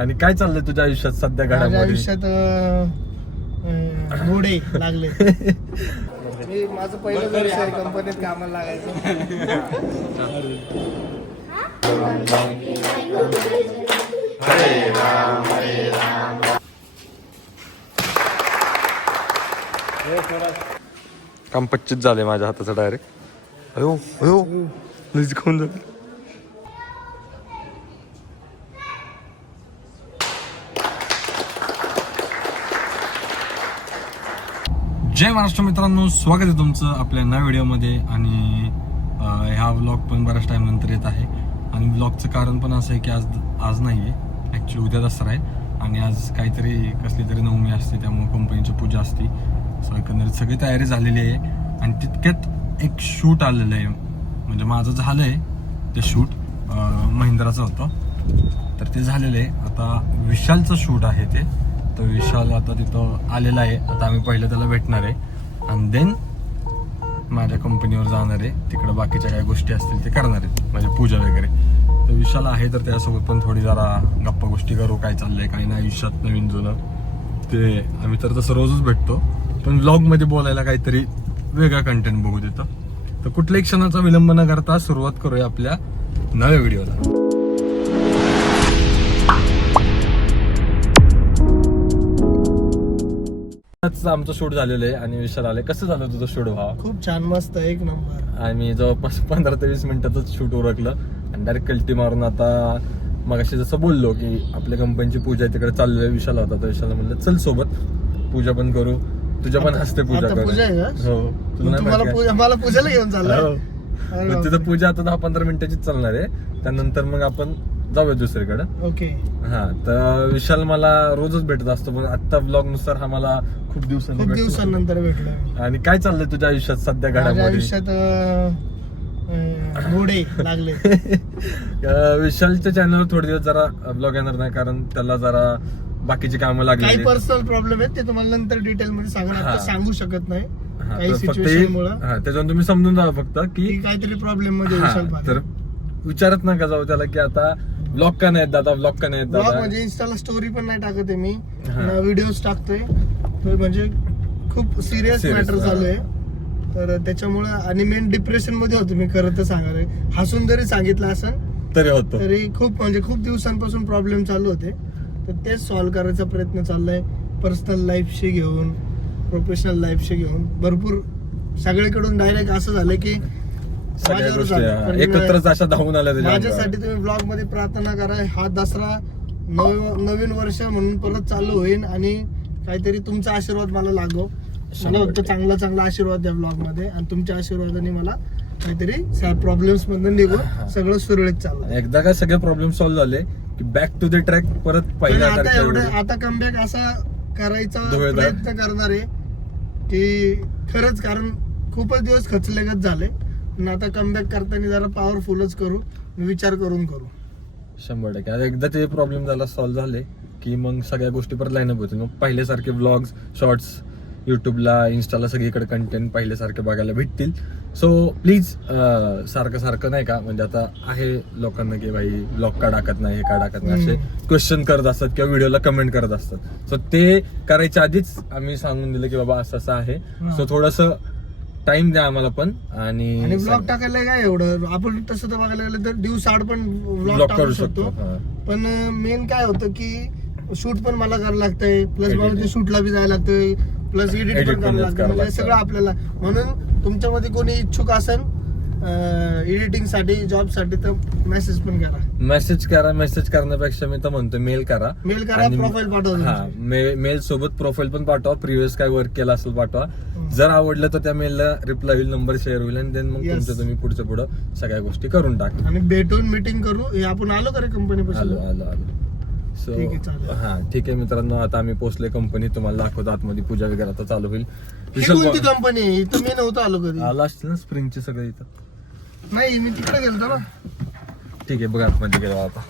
आणि काय चाललंय तुझ्या आयुष्यात सध्या माझ्या घडामोडी? आयुष्यात घोडे लागले. मी माझं पहिलं वर्ष आहे कंपनीत कामाला लागायचं. काम 25 झाले माझ्या हाताचं डायरेक्ट. अयो अयो नुसतं खाऊन झालं. जय महाराष्ट्र मित्रांनो, स्वागत आहे तुमचं आपल्या नव्या व्हिडिओमध्ये. आणि ह्या व्लॉग पण बऱ्याच टाइम नंतर येत आहे. आणि व्लॉगचं कारण पण असं आहे की आज नाही आहे, ॲक्च्युली उद्या दसरा आहे आणि आज काहीतरी कसली तरी नवमी असते, त्यामुळे कंपनीची पूजा असते. सो एकंदरीत सगळी तयारी झालेली आहे आणि तितक्यात एक शूट आलेलं आहे. म्हणजे माझं झालं आहे ते शूट, महिंद्राचं होतं, तर ते झालेलं आहे. आता विशालचं शूट आहे ते, तर विशाल आता तिथं आलेला आहे. आता आम्ही पहिलं त्याला भेटणार आहे आणि देन माझ्या कंपनीवर जाणार आहे. तिकडं बाकीच्या काही गोष्टी असतील ते करणार आहेत, म्हणजे पूजा वगैरे. तर विशाल आहे, तर त्यासोबत पण थोडी जरा गप्पा गोष्टी करू, काय चाललंय काय नाही आयुष्यात नवीन जुनं. ते आम्ही तर तसं रोजच भेटतो, पण व्लॉगमध्ये बोलायला काहीतरी वेगळा कंटेंट बघू देतं. तर कुठल्याही क्षणाचा विलंब न करता सुरुवात करूया आपल्या नव्या व्हिडिओला. आमचं शूट झालेलं आहे आणि विशाल आले. कसं झालं तुझं शूट व्हावं? खूप छान, मस्त, एक नंबर. आम्ही जवळपास 15 ते 20 मिनिटातच शूट उरकलं आणि डायरेक्ट कल्टी मारून आता मगाशी जसं बोललो की आपल्या कंपनीची पूजा आहे, तिकडे चाललोय. विशाल होता, तर विशाल म्हणलं चल सोबत पूजा पण करू. तुझ्या पण हस्ते पूजा आता करू. पूजा आहे का? हो, तुला नाही माहिती का? मला पूजाला घेऊन चालला. हो. मग तिथं पूजा आता 10-15 मिनिटाचीच चालणार आहे. त्यानंतर मग आपण जाऊया दुसरीकडे. ओके. हा, तर विशाल मला रोजच भेटत असतो, पण आता ब्लॉग नुसार हा मला खूप दिवसांनंतर भेटलो. आणि काय चाललंय तुझ्या आयुष्यात सध्या माझ्या घडामोडी? आयुष्यात घोडे लागले. विशालच्या चॅनलवर थोडे दिवस जरा ब्लॉग येणार नाही, कारण त्याला जरा बाकीची कामं लागली. काही पर्सनल प्रॉब्लेम आहेत, ते तुम्हाला नंतर डिटेल मध्ये सांगू शकत नाही. काही फक्त सिच्युएशन मुळे त्याच्यावर तुम्ही समजून जा फक्त की काहीतरी प्रॉब्लेम मध्ये तर विचारत नका जाऊ त्याला की आता ब्लॉग का नाही दादा, ब्लॉग का नाही ब्लॉग दादा. म्हणजे इंस्टाला स्टोरी पण नाही टाकत आहे मी, व्हिडिओज टाकतोय. तर म्हणजे खूप सिरियस मॅटर चालू आहे, तर त्याच्यामुळे. आणि मेन डिप्रेशन मध्ये होतो मी, खरं तर सांगायला. हसून जरी सांगितलं असं तरी होतं, तरी खूप दिवसांपासून प्रॉब्लेम चालू होते. तर तेच सॉल्व्ह करायचा प्रयत्न चाललाय, पर्सनल लाईफशी घेऊन, प्रोफेशनल लाईफशी घेऊन. भरपूर सगळीकडून डायरेक्ट असं झालं की एकत्रच अशा धावून आल्या. माझ्यासाठी तुम्ही ब्लॉग मध्ये प्रार्थना करा, हा दसरा नवीन वर्ष म्हणून परत चालू होईल आणि काहीतरी तुमचा आशीर्वाद मला लागो. मला फक्त चांगला आशीर्वाद द्या ब्लॉग मध्ये, आणि तुमच्या आशीर्वादाने मला काहीतरी प्रॉब्लेम्स मधून निघून सगळं सुरळीत चालू. एकदा काय सगळे प्रॉब्लेम सॉल्व्ह झाले की बॅक टू द ट्रॅक परत पहिला. आता कमबॅक असा करायचा प्रयत्न करणार आहे की खरंच, कारण खूपच दिवस खचलेगत झाले. पण आता कमबॅक करताना जरा पॉवरफुलच करू, विचार करून करू. 100%. एकदा ते प्रॉब्लेम झाला, सॉल्व्ह झाले की मग सगळ्या गोष्टी परत लाईनअप होतील. मग पहिल्यासारखे व्लॉग्स, शॉर्ट्स युट्यूबला, इन्स्टाला सगळीकडे कंटेंट पहिल्यासारखे बघायला भेटतील. सो प्लीज सारखं नाही का, म्हणजे आता आहे लोकांना की भाई ब्लॉग का टाकत नाही, हे का टाकत नाही, असे क्वेश्चन करत असतात किंवा व्हिडिओला कमेंट करत असतात. सो ते करायच्या आधीच आम्ही सांगून दिलं की बाबा असं आहे. सो थोडंसं टाइम द्या आम्हाला पण. आणि ब्लॉग टाकायला काय एवढं, आपण तसं तर बघायला गेलं तर दिवसाआड पण ब्लॉग टाकू शकतो. पण मेन काय होतं की शूट पण मला करायला लागतंय, प्लस मला शूटला बी जायला लागतंय, प्लस एडिट पण करायला लागतं. म्हणजे सगळं आपल्याला. म्हणून तुमच्यामध्ये कोणी इच्छुक असेल एडिटिंग साठी, जॉब साठी, तर मेसेज पण करा. मेसेज करण्यापेक्षा मी तर म्हणतो मेल करा. प्रोफाईल पाठवा. मेल सोबत प्रोफाईल पण पाठवा, प्रिव्हियस काय वर्क केलं असेल पाठवा. जर आवडलं तर त्या मेलला रिप्लाय होईल, नंबर शेअर होईल, आणि देन मग तुमचं तुम्ही पुढं सगळ्या गोष्टी करून टाका. आणि भेटून मीटिंग करू. हे आपण आलो का रे कंपनी पासून? आलो. सो ठीक आहे मित्रांनो, आता आम्ही पोहोचले कंपनी. तुम्हाला दाखवतो आतमध्ये पूजा वगैरे आता चालू होईल. कोणती कंपनी? इथं मी नव्हतं आलो कधी. आला असतील ना स्प्रिंगचे सगळे इथं? नाही, मी तिकडे गेलतो ना. ठीक आहे, बघा आतमध्ये गेलो आता.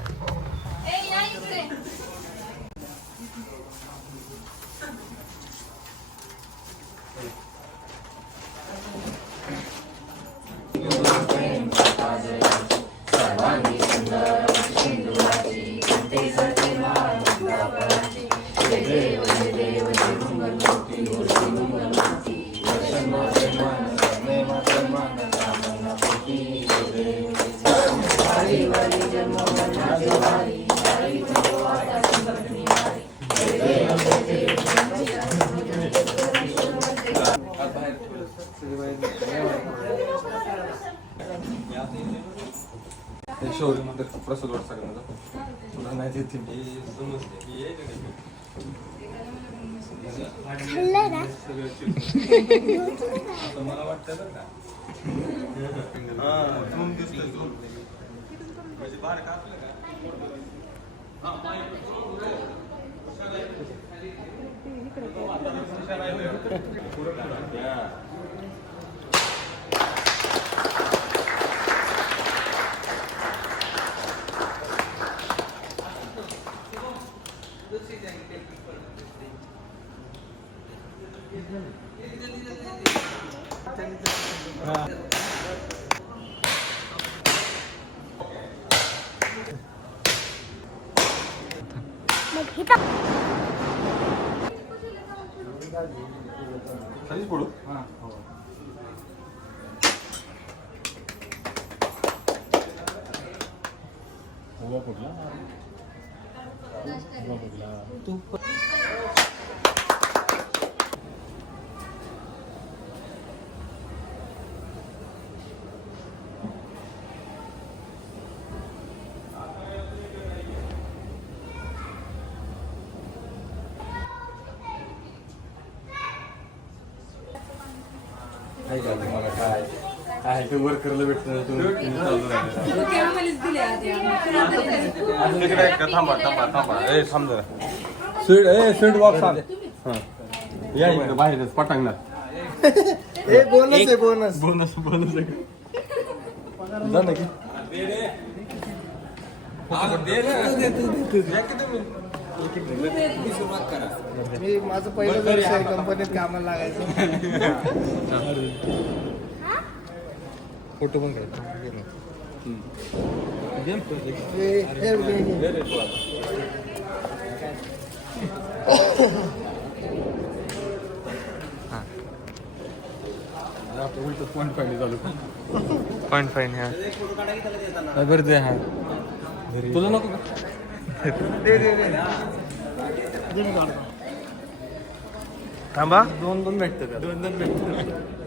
शोरूममध्ये प्रसाद वाट सगळ्यांना तुला नाही देते मला वाटतं बरं का बाहेर कापलं का खालीच पडू काय ते वर्करला भेटतं थांबा थांबा थांबा ए थांब जरा स्वीट बॉक्स आण या इकडे बाहेरच पटांगणात हे बोनस आहे बोनस बोनस बोनस जा ना की मी माझं पहिलं व्यवसाय कंपनीत कामाला लागायचं फोटो पण पॉईंट फाईन चालू पॉईंट फाईन ह्या बरं दे हा तुला नको का थांबा दोन भेटतं दोन भेटतं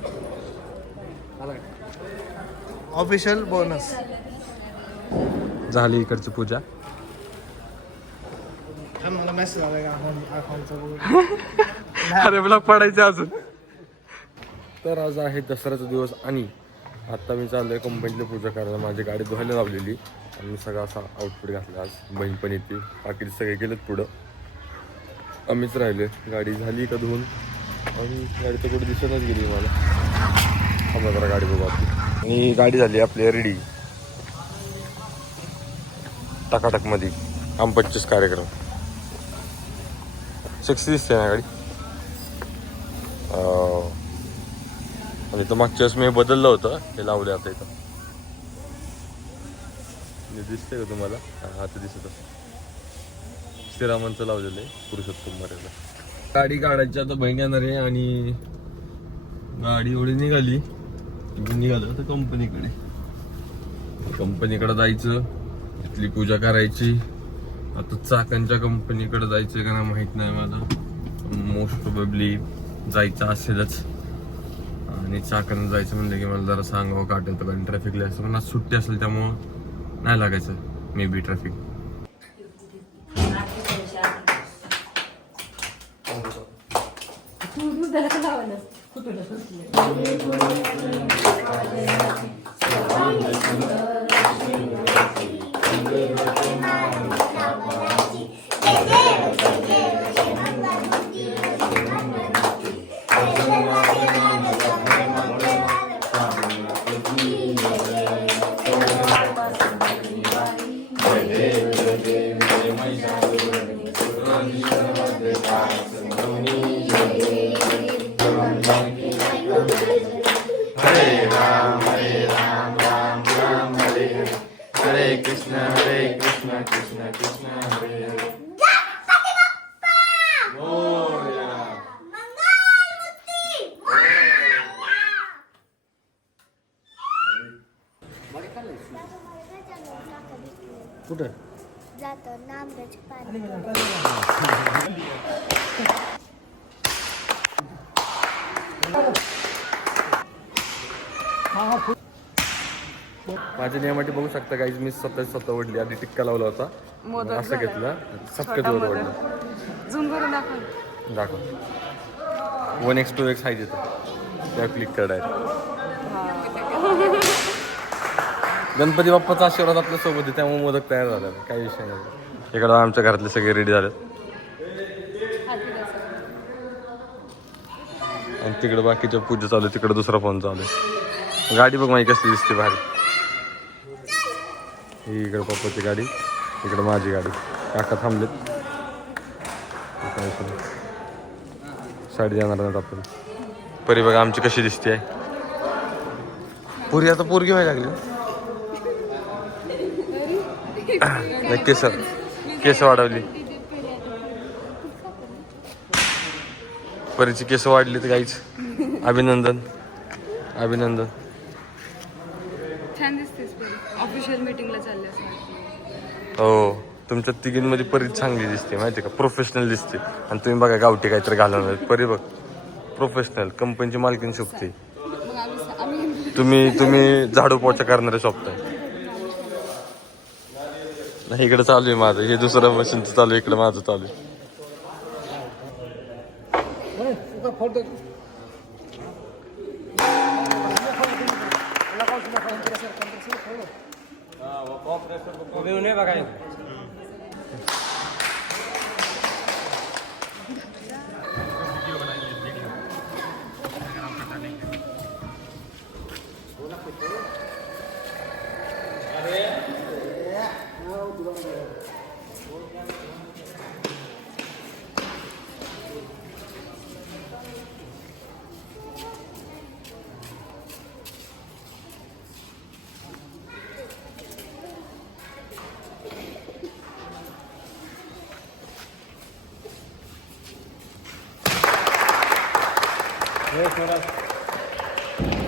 ऑफिशियल बोनस झाली इकडची पूजा मला मेसेज आला अरे ब्लॉग पडायचे अजून तर आज आहे दसऱ्याचा दिवस आणि आता मी चाललोय कंपनीतली पूजा करायला माझी गाडी धुवायला लावलेली आणि मी सगळा असा आउटफिट घातला आज बहीण पण येते बाकी सगळे गेलेत पुढं आम्हीच राहिले गाडी झाली का धुवून आणि गाडी तर कुठे दिसतच गेली मला थांबा जरा गाडी बघू आपली आणि गाडी झाली आपली रेडी टकाटकमध्ये आंबटचेच कार्यक्रम सेक्सी दिसते ना गाडी आणि तर मागच्या वेळेस मी बदललं होतं हे लावले आता इथं दिसतंय का तुम्हाला हा आता दिसत श्रीरामांचं लावलेलं आहे पुरुषोत्तम मर्यादा गाडी काढायची आता बहीण येणार आहे आणि गाडी एवढी निघाली निघालं आता कंपनीकडे जायचं तिथली पूजा करायची आता चाकांच्या कंपनीकडे जायचं का ना माहित नाही मला मोस्ट प्रोबेबली जायचं असेलच आणि चाकण जायचं म्हणलं की मला जरा सांगावं काटेल तर कारण ट्रॅफिकला असं पण आज सुट्टी असेल त्यामुळं नाही लागायचं मे बी ट्रॅफिक कुठं जातो नांब्याचे पाणी. माझ्या नियमाटी बघू शकता काही मी स्वतः ओढली आधी टिक्का लावला होता मग असं घेतलं सपक्यात वर ओढलं. दाखव 1x 2x आहे तिथं त्या क्लिक करायचं. गणपती बाप्पाचा आशीर्वाद आपल्या सोबत आहे त्यामुळे मोदक तयार झाला काही विषय नाही. इकडं आमच्या घरातले सगळे रेडी झाले आणि तिकडे बाकीच्या पूजा चालू आहे. तिकडे दुसरा फोन चालू आहे. गाडी बघ माझी कसली दिसते भारी. ही इकडे पप्पाची गाडी इकडे माझी गाडी. काका थांबलेत साडी जाणार नाहीत आपण. परी बघा आमची कशी दिसते आहे. पुरी आता पोरगी व्हायला लागली नाही केस वाढवली. परीची केस वाढली तर काहीच अभिनंदन अभिनंदन. छान दिसतेस ऑफिशियल मीटिंगला चालले असं. हो तुमच्या तिघींमध्ये परी चांगली दिसते माहिती का प्रोफेशनल दिसते. आणि तुम्ही बघा गावठी काहीतरी घालवणार परी बघ प्रोफेशनल कंपनीची मालकीन शोभते. तुम्ही झाडू पोचा करणारे शोभताय. नाही इकडे चालू आहे माझं हे दुसरं मशीनचं चालू आहे इकडे माझं चालू आहे.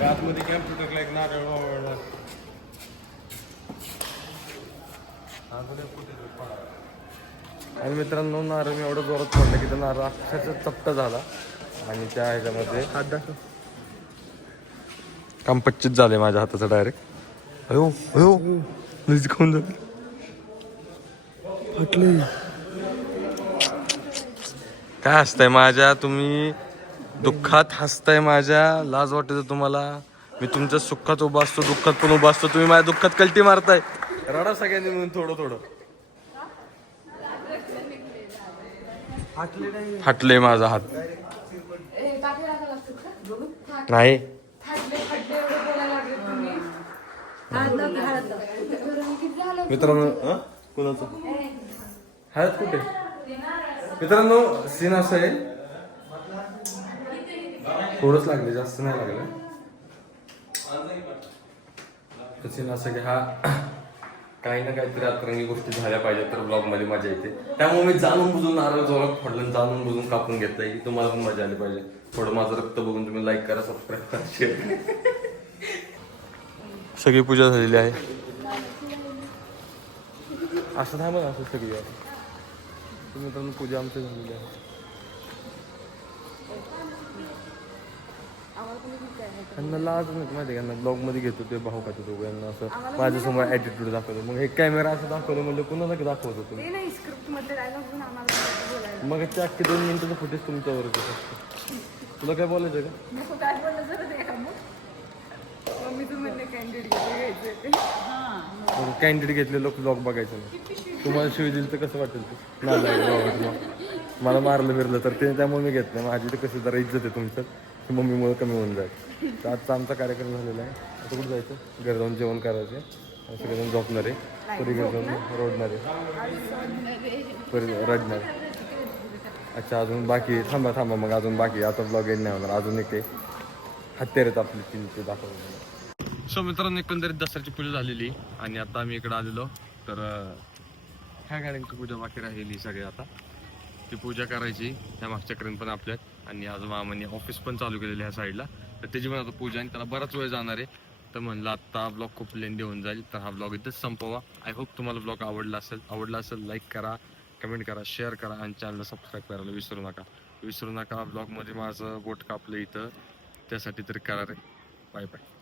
आतमध्ये कॅम्प्युटरला एक नारळ वावळला. आणि मित्रांनो नारळ मी एवढं जोरात पडलं की तो नारळ अक्षरशः चपटा झाला आणि त्या ह्याच्यामध्ये काम पच्चीस झाले माझ्या हाताचं डायरेक्ट. अयो अयो खाऊन झालं फटले. काय हसताय माझ्या तुम्ही दुःखात हसताय माझ्या. लाज वाटते तुम्हाला. मी तुमच्या सुखात उभा असतो दुःखात पण उभा असतो. तुम्ही माझ्या दुःखात कल्टी मारताय. रडा सगळ्यांनी म्हणून थोडं थोडं. फाटले माझा हात नाही मित्रांनो. कुणाचं हळद कुठे मित्रांनो सीन असं आहे थोडंच लागले जास्त नाही लागलं. सीन असं की हा काही ना काहीतरी अतरंगी गोष्टी झाल्या पाहिजे तर ब्लॉग मध्ये मजा येते. त्यामुळे मी जाणून बुजून नारळ जोरात फोडलं जाणून बुजून कापून घेतलंय की तुम्हाला पण मजा आली पाहिजे. थोडं माझं रक्त बघून तुम्ही लाईक करा सबस्क्राईब करा शेअर. सगळी पूजा झालेली आहे. असं थांबा असं सगळी आहे मित्रांनो पूजा आमची झालेली आहे. त्यांना लाज नाही माहिती का ब्लॉग मध्ये घेतो ते भाऊ खातो दोघं यांना असं माझ्यासमोर ॲटिट्यूड दाखवतो. मग हे कॅमेरा असं दाखवलं म्हणजे कुणाला दाखवतो तुम्ही. मग ते अख्खे 2 मिनिटाचं फुटेज तुमच्यावरच असतं. तुला काय बोलायचं का कॅन्डिडेट घेतले लोक ब्लॉग बघायचं नाही. तुम्हाला शिवी दिली तर कसं वाटेल ते नाही मला मारलं फिरलं तर ते त्यामुळे मी घेत नाही. माझी तर कसं जरा इज्जत आहे तुमचं मम्मीमुळे कमी होऊन जाईल. तर आजचा आमचा कार्यक्रम झालेला आहे. आता कुठं जायचं घरी जाऊन जेवण करायचं आणि सगळेजण झोपणार आहे. पुरी घरी जाऊन रोडणार आहे पुरी रडणार. अच्छा अजून बाकी थांबा मग अजून बाकी आता ब्लॉग एंड नाही होणार. अजून एक हत्यारेत आपली 3 ते दाखवलं. सो मित्रांनो एकंदरीत दसऱ्याची पूजा झालेली आणि आता आम्ही इकडे आलेलो तर ह्या गाड्यांची पूजा बाकी राहिली सगळे. आता ती पूजा करायची ह्या मागच्या करेन पण आपल्यात आणि आज मामांनी ऑफिस पण चालू केलेलं ह्या साईडला तर त्याची पण आता पूजा आणि त्याला बराच वेळ जाणार आहे. तर म्हणलं आत्ता ब्लॉग खूप लेंदी होऊन जाईल, तर हा ब्लॉग इथंच संपवा. आय होप तुम्हाला ब्लॉग आवडला असेल लाईक करा, कमेंट करा, शेअर करा आणि चॅनलला सबस्क्राईब करायला विसरू नका. ब्लॉगमध्ये माझं बोट कापलं इथं, त्यासाठी तरी करा रे. Bye bye.